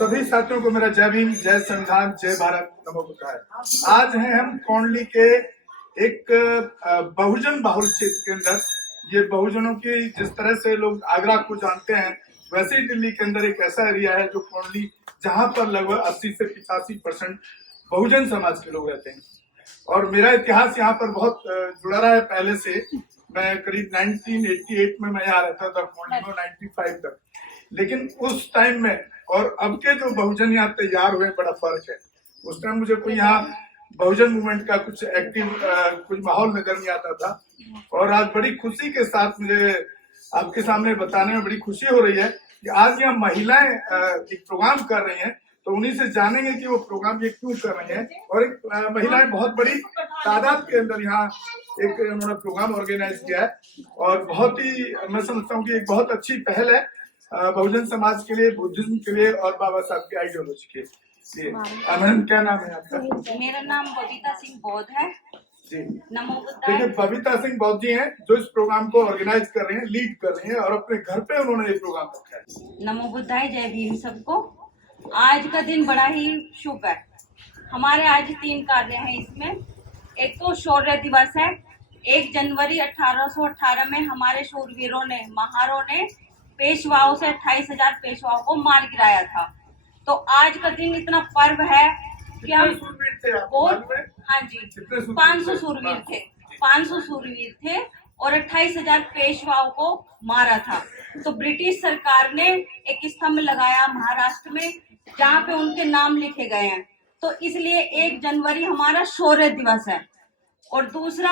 सभी साथियों को मेरा जय भीम, जय संविधान, जय भारत, नमो बुद्धाय। आज हैं हम कौंडली के एक बहुजन बहुल क्षेत्र के अंदर। ये बहुजनों की जिस तरह से लोग आगरा को जानते हैं, वैसे ही दिल्ली के अंदर एक ऐसा एरिया है जो कौंडली, जहां पर लगभग 80 से 85% बहुजन समाज के लोग रहते हैं। और मेरा इतिहास यहाँ पर बहुत जुड़ा रहा है पहले से। मैं करीब 1988 में मैं यहाँ रहता था कौंडली में, 95 तक। लेकिन उस टाइम में और अब के जो बहुजन यहाँ तैयार हुए, बड़ा फर्क है। उस टाइम मुझे कोई यहाँ बहुजन मूवमेंट का कुछ एक्टिव कुछ माहौल नजर नहीं आता था। और आज बड़ी खुशी के साथ मुझे आपके सामने बताने में बड़ी खुशी हो रही है कि आज यहाँ महिलाएं एक प्रोग्राम कर रही हैं। तो उन्हीं से जानेंगे कि वो प्रोग्राम ये क्यों कर रही हैं। और एक महिलाएं बहुत बड़ी तादाद के अंदर यहाँ एक उन्होंने प्रोग्राम ऑर्गेनाइज किया है। और बहुत ही मैं समझता हूँ कि एक बहुत अच्छी पहल है बहुजन समाज के लिए, बुद्धिज्म के लिए और बाबा साहब की आइडियोलॉजी के लिए। मैडम, क्या नाम है आपका? मेरा नाम बबीता सिंह बौद्ध है जी। नमो बुद्धाय। देखिए, बबीता सिंह बौद्ध जी हैं जो इस प्रोग्राम को ऑर्गेनाइज कर रहे हैं, लीड कर रही हैं, और अपने घर पे उन्होंने ये प्रोग्राम रखा है। नमो बुद्धाय, जय भीम सबको। आज का दिन बड़ा ही शुभ है। हमारे आज 3 कार्य हैं इसमें। एक तो शौर्य दिवस है। 1 जनवरी 1818 में हमारे शूरवीरों ने, महारों ने पेशवाओं से 28,000 पेशवाओं को मार गिराया था। तो आज का दिन इतना पर्व है कि हम हाँ जी 500 शूरवीर थे। 500 शूरवीर थे और 28,000 पेशवाओं को मारा था। तो ब्रिटिश सरकार ने एक स्तंभ लगाया महाराष्ट्र में, जहाँ पे उनके नाम लिखे गए हैं। तो इसलिए 1 जनवरी हमारा शौर्य दिवस है। और दूसरा,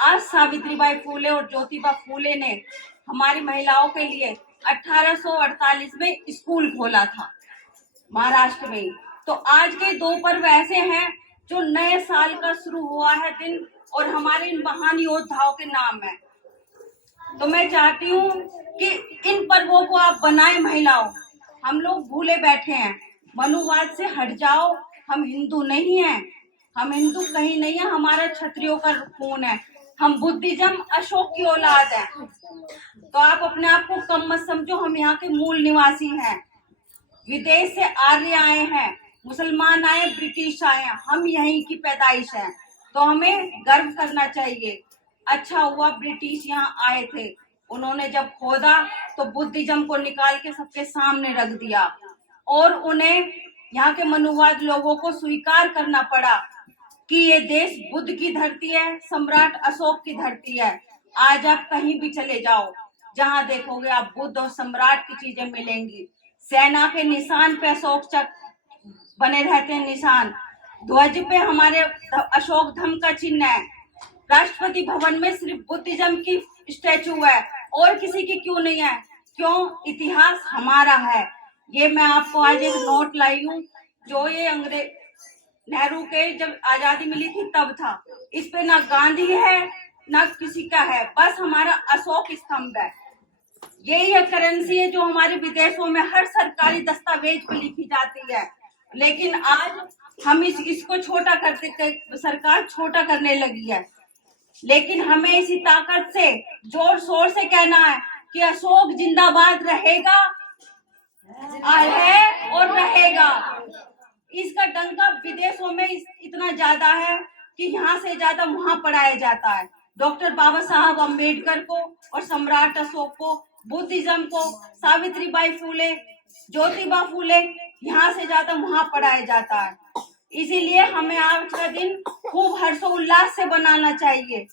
आज सावित्रीबाई फूले और ज्योतिबा फूले ने हमारी महिलाओं के लिए 1848 में स्कूल खोला था महाराष्ट्र में। तो आज के 2 पर्व ऐसे हैं जो नए साल का शुरू हुआ है दिन, और हमारे इन महान योद्धाओं के नाम है। तो मैं चाहती हूँ कि इन पर्वों को आप बनाए महिलाओं। हम लोग भूले बैठे हैं, मनुवाद से हट जाओ। हम हिंदू नहीं हैं, हम हिंदू कहीं नहीं है, हमारा क्षत्रियों का खून है। हम बुद्धिज्म अशोक की औलाद है। तो आप अपने आप को कम मत समझो। हम यहाँ के मूल निवासी हैं। विदेश से आर्य आए हैं, मुसलमान आए, ब्रिटिश आए हैं, हम यहीं की पैदाइश हैं। तो हमें गर्व करना चाहिए। अच्छा हुआ ब्रिटिश यहाँ आए थे, उन्होंने जब खोदा तो बुद्धिज्म को निकाल के सबके सामने रख दिया, और उन्हें यहाँ के मनुवाद लोगों को स्वीकार करना पड़ा कि ये देश बुद्ध की धरती है, सम्राट अशोक की धरती है। आज आप कहीं भी चले जाओ, जहाँ देखोगे आप बुद्ध और सम्राट की चीजें मिलेंगी। सेना के निशान पे अशोक चक्र बने रहते हैं, निशान। ध्वज पे हमारे अशोक धम का चिन्ह है। राष्ट्रपति भवन में सिर्फ बुद्धिज्म की स्टैचू है, और किसी की क्यों नहीं है? क्यों? इतिहास हमारा है। ये मैं आपको आज एक नोट लाई हूँ, जो ये अंग्रेज नेहरू के जब आजादी मिली थी तब था। इस पे ना गांधी है ना किसी का है, बस हमारा अशोक स्तंभ है। यही है करेंसी है जो हमारे विदेशों में हर सरकारी दस्तावेज पर लिखी जाती है। लेकिन आज हम इसको छोटा करते, सरकार छोटा करने लगी है। लेकिन हमें इसी ताकत से जोर शोर से कहना है कि अशोक जिंदाबाद रहेगा, है और रहेगा। इसका डंका विदेशों में इतना ज्यादा है कि यहाँ से ज्यादा वहाँ पढ़ाया जाता है। डॉक्टर बाबा साहब अम्बेडकर को और सम्राट अशोक को, बुद्धिज्म को, सावित्रीबाई फूले, ज्योतिबा फूले, यहाँ से ज्यादा वहाँ पढ़ाया जाता है। इसीलिए हमें आज का दिन खूब हर्षोल्लास से बनाना चाहिए।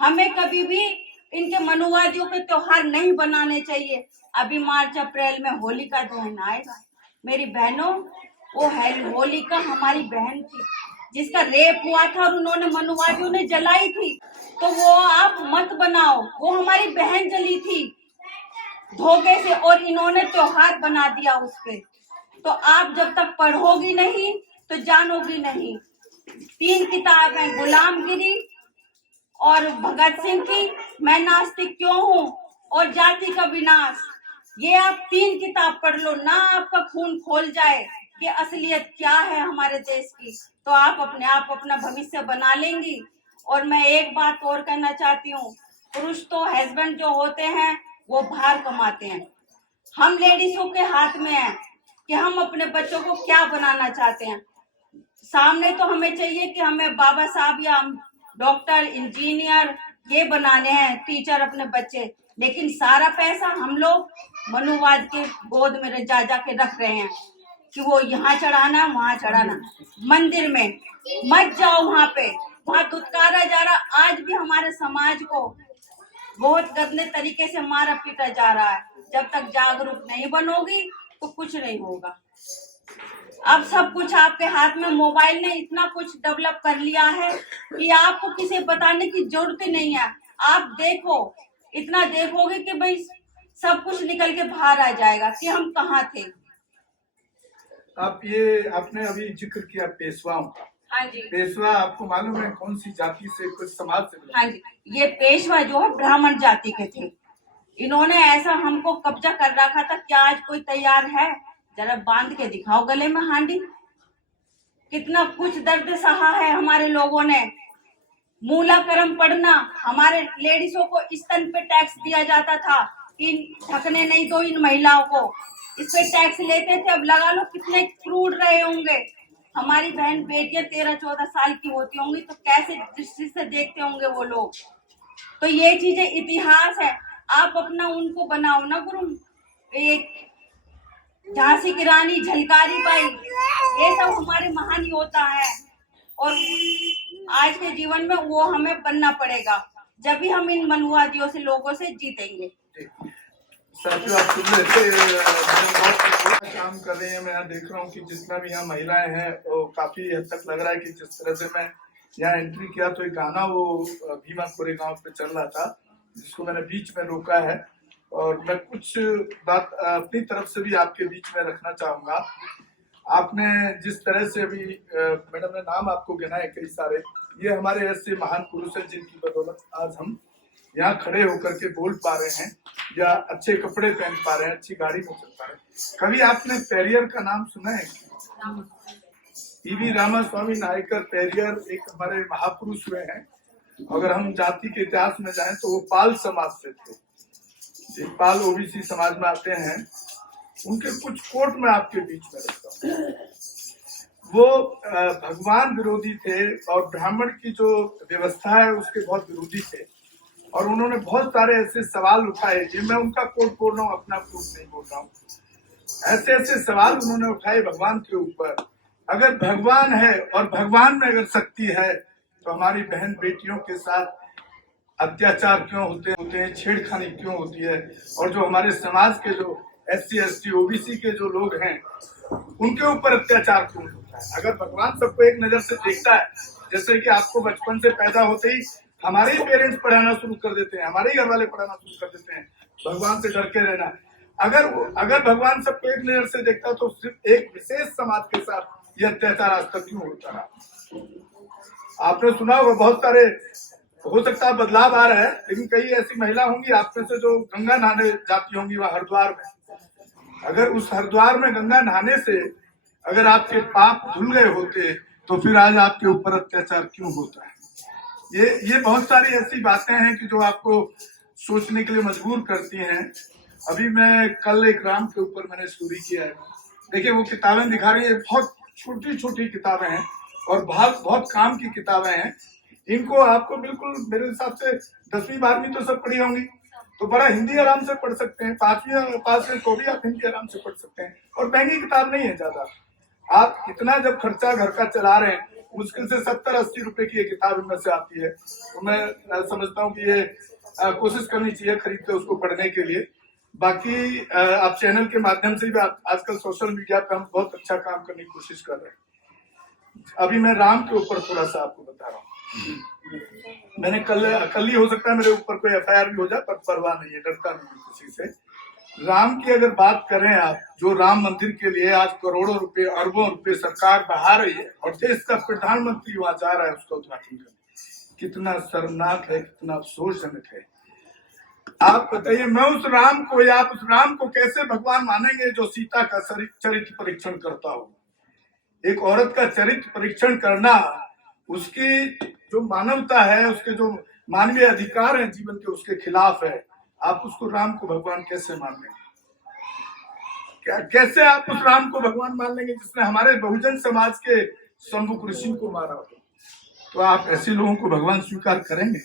हमें कभी भी इनके मनुवादियों के त्योहार नहीं बनाने चाहिए। अभी मार्च अप्रैल में होलिका दहन आएगा। मेरी बहनों, वो है होलिका हमारी बहन थी जिसका रेप हुआ था और उन्होंने मनुवादियों ने जलाई थी। तो वो आप मत बनाओ, वो हमारी बहन जली थी धोखे से, और इन्होंने त्योहार बना दिया उसपे। तो आप जब तक पढ़ोगी नहीं तो जानोगी नहीं। 3 किताब है, गुलामगिरी और भगत सिंह की मैं नास्तिक क्यों हूँ और जाति का विनाश। ये आप 3 किताब पढ़ लो ना, आपका खून खोल जाए कि असलियत क्या है हमारे देश की, तो आप अपने आप अपना भविष्य बना लेंगी। और मैं एक बात और कहना चाहती हूँ, पुरुष तो हस्बैंड जो होते हैं वो बाहर कमाते हैं, हम लेडीजों के हाथ में है कि हम अपने बच्चों को क्या बनाना चाहते हैं। सामने तो हमें चाहिए कि हमें बाबा साहब या डॉक्टर, इंजीनियर ये बनाने हैं, टीचर अपने बच्चे, लेकिन सारा पैसा हम लोग मनुवाद के गोद में जा जा के रख रहे हैं कि वो यहाँ चढ़ाना, वहां चढ़ाना। मंदिर में मत जाओ, वहां धुतकारा जा रहा। आज भी हमारे समाज को बहुत गंदे तरीके से मारा पीटा जा रहा है। जब तक जागरूक नहीं बनोगी तो कुछ नहीं होगा। अब सब कुछ आपके हाथ में, मोबाइल ने इतना कुछ डेवलप कर लिया है कि आपको किसी बताने की जरूरत ही नहीं है। आप देखो, इतना देखोगे कि भाई सब कुछ निकल के बाहर आ जाएगा कि हम कहाँ थे। आपने अभी जिक्र किया पेशवाओं का। हाँ जी। पेशवा आपको मालूम है कौन सी जाति से, कुछ समाज से? हाँ जी, ये पेशवा जो है ब्राह्मण जाति के थे। इन्होंने ऐसा हमको कब्जा कर रखा था कि आज कोई तैयार है, जरा बांध के दिखाओ गले में हांडी। कितना कुछ दर्द सहा है हमारे लोगों ने। मूलाक्रम पढ़ना, हमारे लेडीजों को स्तन पे टैक्स दिया जाता था कि ढकने नहीं दो इन महिलाओं को, इस पे टैक्स लेते थे। अब लगा लो कितने क्रूर रहे होंगे। हमारी बहन बेटियां 13-14 साल की होती होंगी तो कैसे दृष्टि से देखते होंगे वो लोग। तो ये चीजें इतिहास है, आप अपना उनको बनाओ ना गुरु। एक झांसी की रानी, झलकारी बाई, ये सब हमारे महान योद्धा है और आज के जीवन में वो हमें बनना पड़ेगा, जब भी हम इन मनुवादियों से, लोगों से जीतेंगे। साथियों, आप सुन रहे थे, बहुत काम कर रही है। मैं यहाँ देख रहा हूँ कि जितना भी यहाँ महिलाएं हैं वो काफी हद तक लग रहा है कि जिस तरह से मैं यहाँ एंट्री किया तो एक गाना वो भीमा कोरेगांव पे चल रहा था, जिसको मैंने बीच में रोका है। और मैं कुछ बात अपनी तरफ से भी आपके बीच में रखना चाहूंगा। आपने जिस तरह से अभी मैडम ने नाम आपको गिनाए कई सारे, ये हमारे ऐसे महान पुरुष हैं जिनकी बदौलत आज हम यहाँ खड़े होकर के बोल पा रहे हैं या अच्छे कपड़े पहन पा रहे हैं, अच्छी गाड़ी में चल पा रहे हैं। कभी आपने पेरियर का नाम सुना है? ईवी रामास्वामी नायकर पेरियर एक हमारे महापुरुष हुए हैं। अगर हम जाति के इतिहास में जाएं तो वो पाल समाज से थे, पाल ओबीसी समाज में आते हैं। उनके कुछ कोट में आपके बीच में रखता हूँ। वो भगवान विरोधी थे और ब्राह्मण की जो व्यवस्था है उसके बहुत विरोधी थे और उन्होंने बहुत सारे ऐसे सवाल उठाए। ये मैं उनका कोट बोल रहा हूँ, अपना कोट नहीं बोल रहा हूँ। ऐसे ऐसे सवाल उन्होंने उठाए भगवान के ऊपर। अगर भगवान है और भगवान में अगर शक्ति है तो हमारी बहन बेटियों के साथ अत्याचार क्यों होते हैं, छेड़खानी क्यों होती है? और जो हमारे समाज के जो SC ST OBC के जो लोग हैं उनके ऊपर अत्याचार क्यों होता है? अगर भगवान सबको एक नजर से देखता है, जैसे कि आपको बचपन से पैदा होते ही हमारे ही पेरेंट्स पढ़ाना शुरू कर देते हैं, हमारे ही घर वाले पढ़ाना शुरू कर देते हैं भगवान से डर के रहना। अगर भगवान सबको एक नजर से देखता तो सिर्फ एक विशेष समाज के साथ ये अत्याचार आज तक क्यों होता रहा? आपने सुना होगा बहुत सारे, हो सकता है बदलाव आ रहा है, लेकिन कई ऐसी महिला होंगी आप में से जो गंगा नहाने जाती होंगी वहां हरिद्वार में। अगर उस हरिद्वार में गंगा नहाने से अगर आपके पाप धुल गए होते तो फिर आज आपके ऊपर अत्याचार क्यों होता है? ये बहुत सारी ऐसी बातें हैं कि जो आपको सोचने के लिए मजबूर करती हैं। अभी मैं कल एक राम के ऊपर मैंने स्टोरी किया है। देखिए वो किताबें दिखा रही है, बहुत छोटी छोटी किताबें हैं और बहुत काम की किताबें हैं। इनको आपको बिल्कुल मेरे हिसाब से 10वीं 12वीं तो सब पढ़ी होंगी, तो बड़ा हिंदी आराम से पढ़ सकते हैं। 5वीं पास में तो भी आप हिंदी आराम से पढ़ सकते हैं और महंगी किताब नहीं है ज्यादा। आप इतना जब खर्चा घर का चला रहे हैं, मुश्किल से 70-80 रुपए की एक किताब इनमें से आती है, तो मैं समझता हूँ कि ये कोशिश करनी चाहिए खरीद के उसको पढ़ने के लिए। बाकी आप चैनल के माध्यम से भी आजकल सोशल मीडिया पे हम बहुत अच्छा काम करने की कोशिश कर रहे हैं। अभी मैं राम के ऊपर थोड़ा सा आपको बता रहा हूँ। मैंने कल ही हो सकता है मेरे ऊपर कोई FIR भी हो जाए, पर परवाह नहीं है, डरता नहीं किसी से। राम की अगर बात करें आप, जो राम मंदिर के लिए आज करोड़ों रुपए, अरबों रुपए सरकार बहा रही है और देश का प्रधानमंत्री वहां जा रहा है उसका उद्घाटन करने, कितना शर्मनाक है, कितना अफसोसजनक है। आप बताइए, मैं उस राम को या आप उस राम को कैसे भगवान मानेंगे जो सीता का चरित्र परीक्षण करता हो? एक औरत का चरित्र परीक्षण करना, उसकी जो मानवता है, उसके जो मानवीय अधिकार हैं जीवन के, उसके खिलाफ है। आप उसको राम को भगवान कैसे मान लेंगे? कैसे आप उस राम को भगवान मान लेंगे जिसने हमारे बहुजन समाज के शंभु ऋषि को मारा हो? तो आप ऐसे लोगों को भगवान स्वीकार करेंगे?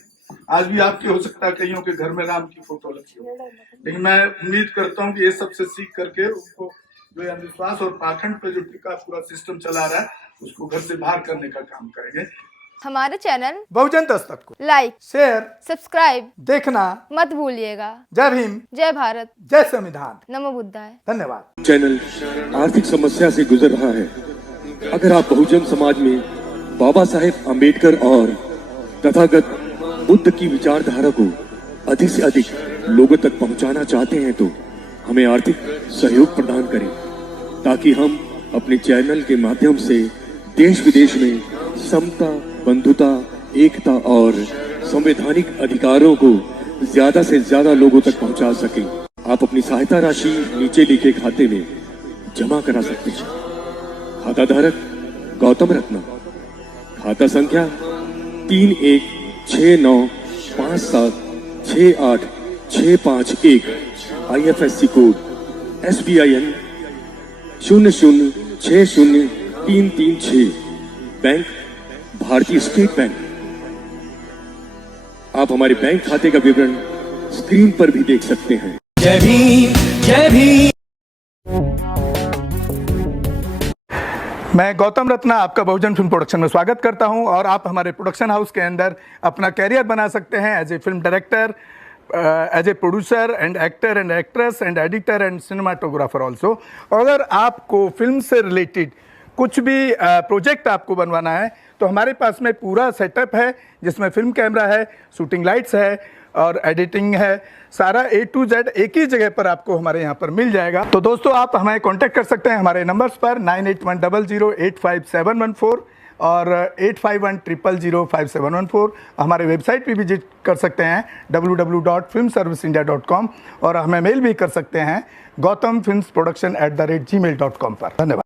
आज भी आपके हो सकता है कईयों के घर में राम की फोटो लगी हो, लेकिन मैं उम्मीद करता हूँ कि ये सबसे सीख करके उनको जो अंधविश्वास और पाखंड पे जो टीका पूरा सिस्टम चला रहा है उसको घर से बाहर करने का काम करेंगे। हमारे चैनल बहुजन दस्तक को लाइक, शेयर, सब्सक्राइब देखना मत भूलिएगा। जय भीम, जय भारत, जय संविधान, नमो बुद्धाय। धन्यवाद। चैनल आर्थिक समस्या से गुजर रहा है। अगर आप बहुजन समाज में बाबा साहेब अम्बेडकर और तथागत बुद्ध की विचारधारा को अधिक से अधिक लोगों तक पहुंचाना चाहते हैं तो हमें आर्थिक सहयोग प्रदान करें, ताकि हम अपने चैनल के माध्यम से देश विदेश में समता, बंधुता, एकता और संवैधानिक अधिकारों को ज्यादा से ज्यादा लोगों तक पहुंचा सकें। आप अपनी सहायता राशि नीचे लिखे खाते में जमा करा सकते हैं। खाता धारक गौतम रत्ना, खाता संख्या 316957686551, IFSC कोड SBIN 0060336, बैंक भारतीय स्टेट बैंक। आप हमारे बैंक खाते का विवरण स्क्रीन पर भी देख सकते हैं। जय भीम, जय भीम। मैं गौतम रत्ना आपका बहुजन फिल्म प्रोडक्शन में स्वागत करता हूं और आप हमारे प्रोडक्शन हाउस के अंदर अपना कैरियर बना सकते हैं as a film director, as a producer and actor and actress and editor and cinematographer also. अगर आपको फिल्म से रिलेटेड कुछ भी प्रोजेक्ट आपको बनवाना है तो हमारे पास में पूरा सेटअप है, जिसमें फिल्म कैमरा है, शूटिंग लाइट्स है और एडिटिंग है। सारा A to Z एक ही जगह पर आपको हमारे यहाँ पर मिल जाएगा। तो दोस्तों आप हमें कांटेक्ट कर सकते हैं हमारे नंबर्स पर 9810085714 और 8510005714। हमारे वेबसाइट पे विजिट कर सकते हैं www.filmserviceindia.com और हमें मेल भी कर सकते हैं gautamfilmsproduction@gmail.com पर। धन्यवाद।